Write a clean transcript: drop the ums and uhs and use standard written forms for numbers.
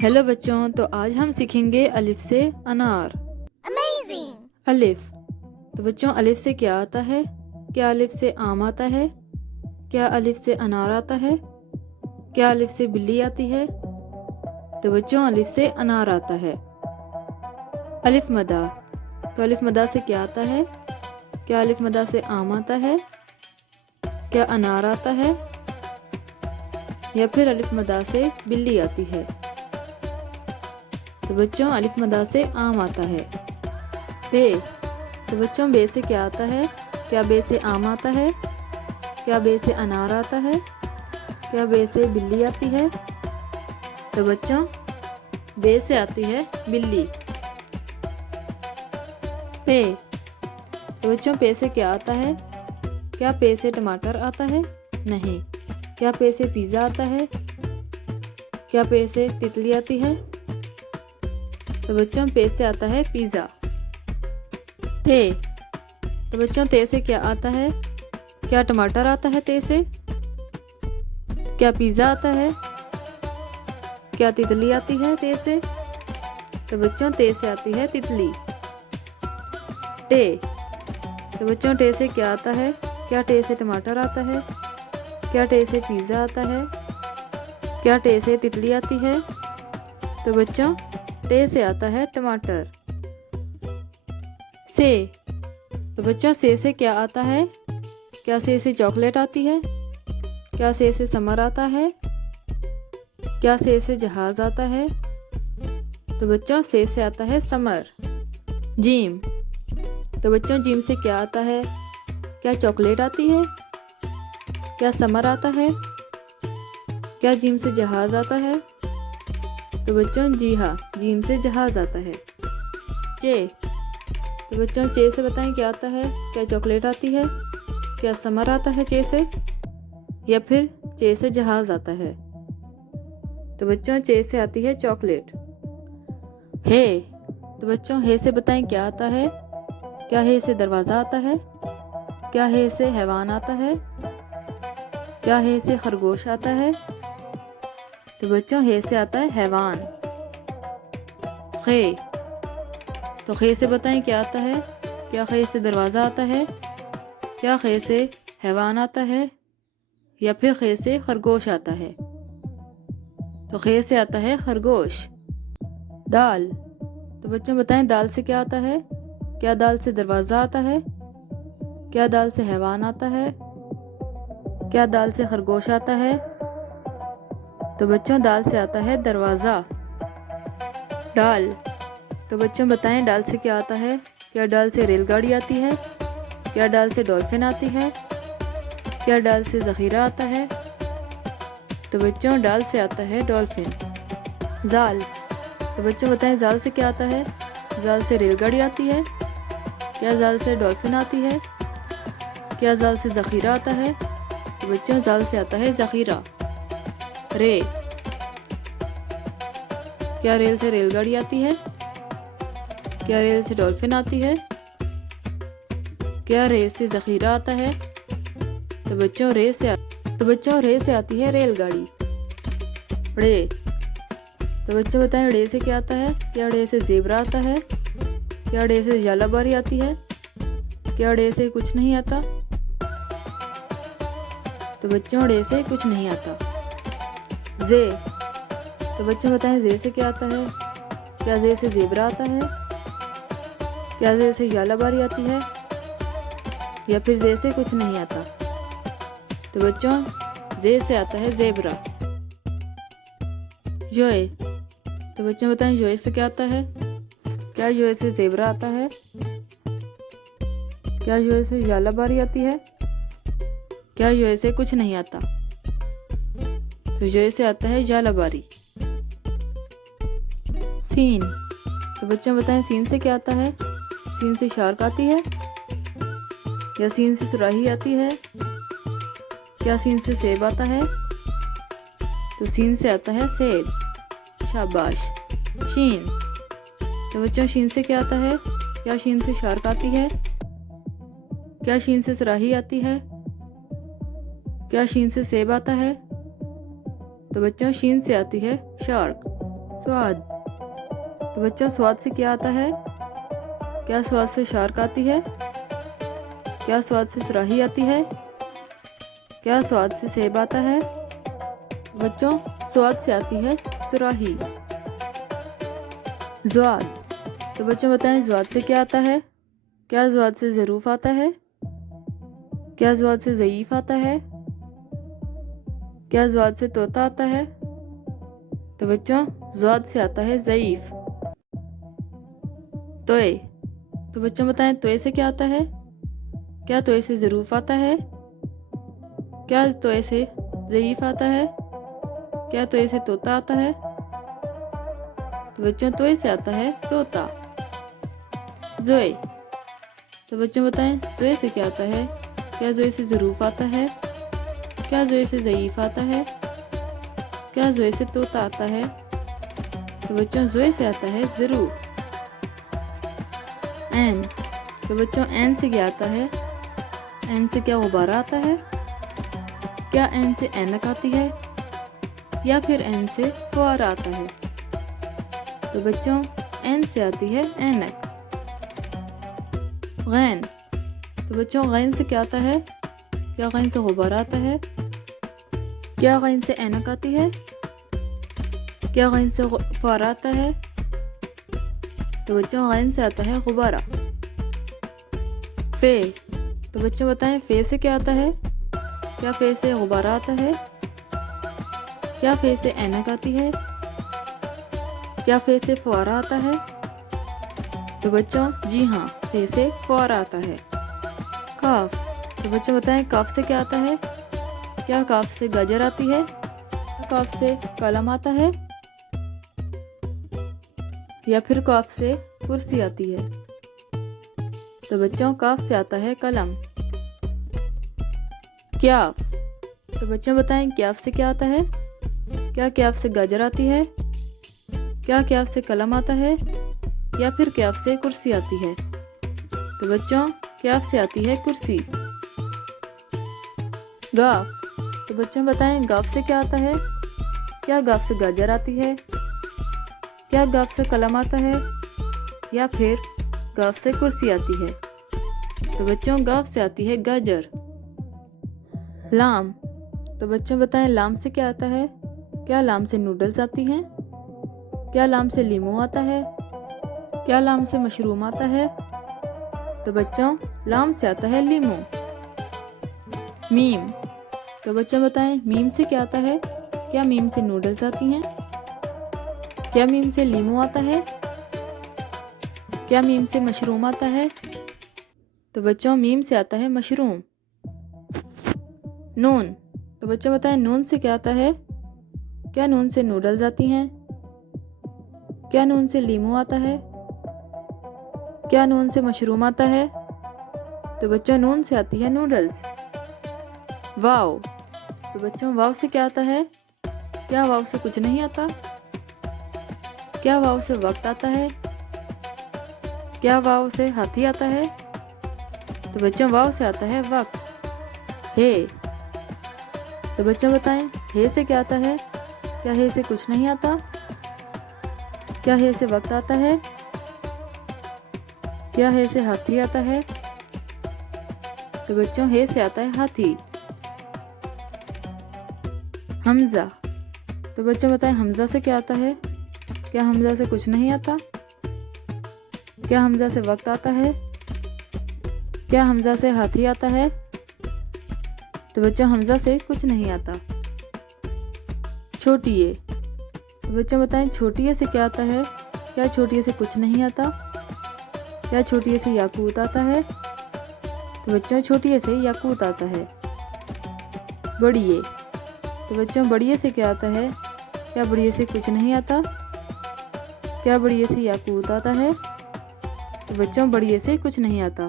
Hello बच्चों, तो आज हम सीखेंगे अलिफ से अनार। Amazing! अलिफ। तो बच्चों, अलिफ से क्या आता है? क्या अलिफ से आम आता है? क्या अलिफ से अनार आता है? क्या अलिफ से बिल्ली आती है? तो बच्चों, अलिफ से अनार आता है। अलिफ मदा। तो अलिफ मदा से क्या आता है? क्या अलिफ मदा से आम आता है? क्या अनार आता है? या फिर अलिफ मदा से बिल्ली आती है? तो बच्चों, अलिफ मदा से आम आता है। बे। तो बच्चों, बे से क्या आता है? क्या बे से आम आता है? क्या बे से अनार आता है? क्या बे से बिल्ली आती है? तो बच्चों, बे से आती है बिल्ली। पे। तो बच्चों, पे से क्या आता है? क्या पे से टमाटर आता है? नहीं। क्या पे से पिज़्ज़ा आता है? क्या पे से तितली आती है? तो बच्चों, पे से आता है पिज़्ज़ा। ते। तो बच्चों, ते से क्या आता है? क्या टमाटर आता है ते से? क्या पिज़्ज़ा आता है? क्या तितली आती है ते से? तो बच्चों, ते से आती है तितली। टे। तो बच्चों, टे से क्या आता है? क्या टे से टमाटर आता है? क्या टे से पिज़्ज़ा आता है? क्या टे से तितली आती है? तो बच्चों, टे से आता है टमाटर। से। तो बच्चों, से क्या आता है? क्या से चॉकलेट आती है? क्या से समर आता है? क्या से जहाज आता है? तो बच्चों, से आता है समर। जीम। तो बच्चों, जीम से क्या आता है? क्या चॉकलेट आती है? क्या समर आता है? क्या जीम से जहाज आता है? तो बच्चों, जी हाँ, जीम से जहाज आता है। चे। तो बच्चों, चे से बताएं क्या आता है? क्या चॉकलेट आती है? क्या समर आता है चे से? या फिर चे से जहाज आता है? तो बच्चों, चे से आती है चॉकलेट। हे। तो बच्चों, हे से बताएं क्या आता है? क्या हे से दरवाज़ा आता है? क्या हे से हैवान आता है? क्या हे से खरगोश आता है? तो बच्चों, हे से आता है हैवान। खे। तो खे से बताएं क्या आता है? क्या खे से दरवाज़ा आता है? क्या खे से हैवान आता है? या फिर खे से खरगोश आता है? तो खे से आता है खरगोश। दाल। तो बच्चों, बताएं दाल से क्या आता है? क्या दाल से दरवाज़ा आता है? क्या दाल से हैवान आता है? क्या दाल से खरगोश आता है? तो बच्चों, दाल से आता है दरवाज़ा। डाल। तो बच्चों, बताएं डाल से क्या आता है? क्या डाल से रेलगाड़ी आती है? क्या डाल से डॉल्फिन आती है? क्या डाल से ज़ख़ीरा आता है? तो बच्चों, डाल से आता है डॉल्फिन। जाल। तो बच्चों, बताएं जाल से क्या आता है? जाल से रेलगाड़ी आती है? क्या जाल से डॉल्फिन आती है? क्या जाल से ज़ख़ीरा आता है? तो बच्चों, जाल से आता है ज़ख़ीरा। रे। क्या रेल से रेलगाड़ी आती है? क्या रेल से डॉल्फिन आती है? क्या रे से ज़ख़ीरा आता है? तो बच्चों, रे से आती है रेलगाड़ी। रे। तो बच्चों, बताएं रे से क्या आता है? क्या रे से ज़ेबरा आता है? क्या रे से जालाबारी आती है? क्या रे से कुछ नहीं आता? तो बच्चों, रे से कुछ नहीं आता। जे। तो बच्चों, बताएं जे से क्या आता है? क्या जे से ज़ेबरा आता है? क्या जे से जालाबारी आती है? या फिर जे से कुछ नहीं आता? तो बच्चों, जे से आता है ज़ेबरा। जोए। तो बच्चों, बताएं जोए से क्या आता है? क्या जोए से ज़ेबरा आता है? क्या जोए से जालाबारी आती है? क्या जोए से कुछ नहीं आता? तो जोए से आता है जालाबारी। सीन। तो बच्चों, बताएं सीन से क्या आता है? सीन से शार्क आती है? या सीन से सुराही आती है? क्या सीन से सेब आता है? तो सीन से आता है सेब। शाबाश। शीन। तो बच्चों, शीन से क्या आता है? क्या शीन से शार्क आती है? क्या शीन से सुराही आती है? क्या शीन से सेब आता है? तो बच्चों, शीन से आती है शार्क। स्वाद। तो बच्चों स्वाद से क्या आता है? क्या स्वाद से शार्क आती है? क्या स्वाद से सुराही आती है? क्या स्वाद से सेब आता है? बच्चों स्वाद से आती है सुराही। ज़्वाद। तो बच्चों बताएं ज़्वाद से क्या आता है? क्या ज़्वाद से ज़रूफ आता है? क्या ज़्वाद से ज़ईफ़ आता है? क्या ज़्वाद से तोता आता है? तो बच्चों ज़्वाद से आता है ज़ईफ़। तोए। तो बच्चों बताएं तोए से क्या आता है? क्या तोए से ज़रूफ आता है? क्या तोए से ज़ईफ़ आता है? क्या तोए से तोता आता है? तो बच्चों तोए से आता है तोता। ज़ोए। तो बच्चों बताएं ज़ोए से क्या आता है? क्या ज़ोए से ज़रूफ आता है? क्या ज़ोए से ज़ईफ़ आता है? क्या ज़ोए से तोता आता है? तो बच्चों ज़ोए से आता है ज़रूफ। ऐन। तो बच्चों ऐन से क्या आता है? ऐन से क्या गुब्बारा आता है? क्या ऐन से ऐनक आती है? या फिर ऐन से फुआरा आता है? तो बच्चों ऐन से आती है ऐनक। गैन। तो बच्चों गैन से क्या आता है? क्या गैन से गुब्बारा आता है? क्या गैन से ऐनक आती है? क्या गैन से फुआरा आता है? तो बच्चों गैन से आता है गुब्बारा। फे। तो बच्चों बताएं फे से क्या आता है? क्या फे से गुब्बारा आता है? क्या फे से ऐनक आती है? क्या फे से फुआरा आता है? तो बच्चों जी हाँ फे से फुआरा आता है। काफ। तो बच्चों बताएं काफ से क्या आता है? क्या काफ से गाजर आती है? क्या काफ से कलम आता है? या फिर काफ से कुर्सी आती है? तो बच्चों काफ से आता है कलम। क्याफ। तो बच्चों बताएं क्याफ से क्या आता है? क्या क्याफ से गाजर आती है? क्या क्याफ से कलम आता है? या फिर क्याफ से कुर्सी आती है? तो बच्चों क्याफ से आती है कुर्सी। गाफ। तो बच्चों बताएं गाफ से क्या आता है? क्या गाफ से गाजर आती है? क्या गाफ से कलम आता है? या फिर गाफ से कुर्सी आती है? तो बच्चों गाफ से आती है गाजर। लाम। तो बच्चों बताएं लाम से क्या आता है? क्या लाम से नूडल्स आती हैं? क्या लाम से लीमू आता है? क्या लाम से मशरूम आता है? तो बच्चों लाम से आता है लीमू। मीम। तो बच्चों बताएं मीम से क्या आता है? क्या मीम से नूडल्स आती हैं? क्या मीम से लीमू आता है? क्या मीम से मशरूम आता है? तो बच्चों मीम से आता है मशरूम। नून। तो बच्चों बताएं नून से क्या आता है? क्या नून से नूडल्स आती हैं? क्या नून से लीमू आता है? क्या नून से मशरूम आता है? तो बच्चों नून से आती है नूडल्स। वाव। तो बच्चों वाव से क्या आता है? क्या वाव से कुछ नहीं आता? क्या वाव से वक्त आता है? क्या वाव से हाथी आता है? तो बच्चों वाव से आता है वक्त। हे। तो बच्चों बताएं हे से क्या आता है? क्या हे से कुछ नहीं आता? क्या हे से वक्त आता है? क्या हे से हाथी आता है? तो बच्चों हे से आता है हाथी। हमजा। तो बच्चों बताएं हमजा से क्या आता है? क्या हमजा से कुछ नहीं आता? क्या हमजा से वक्त आता है? क्या हमजा से हाथी आता है? तो बच्चों हमजा से कुछ नहीं आता। छोटी ए। तो बच्चों बताएं छोटी ए से क्या आता है? क्या छोटी ए से कुछ नहीं आता? क्या छोटी ए से याकूत आता है? तो बच्चों छोटी ए से याकूत आता है। बड़ी ए। तो बच्चों बड़ी ए से क्या आता है? क्या बड़ी ए से कुछ नहीं आता? क्या बड़ी ए से याकूत आता है? तो बच्चों बड़ी ए से कुछ नहीं आता।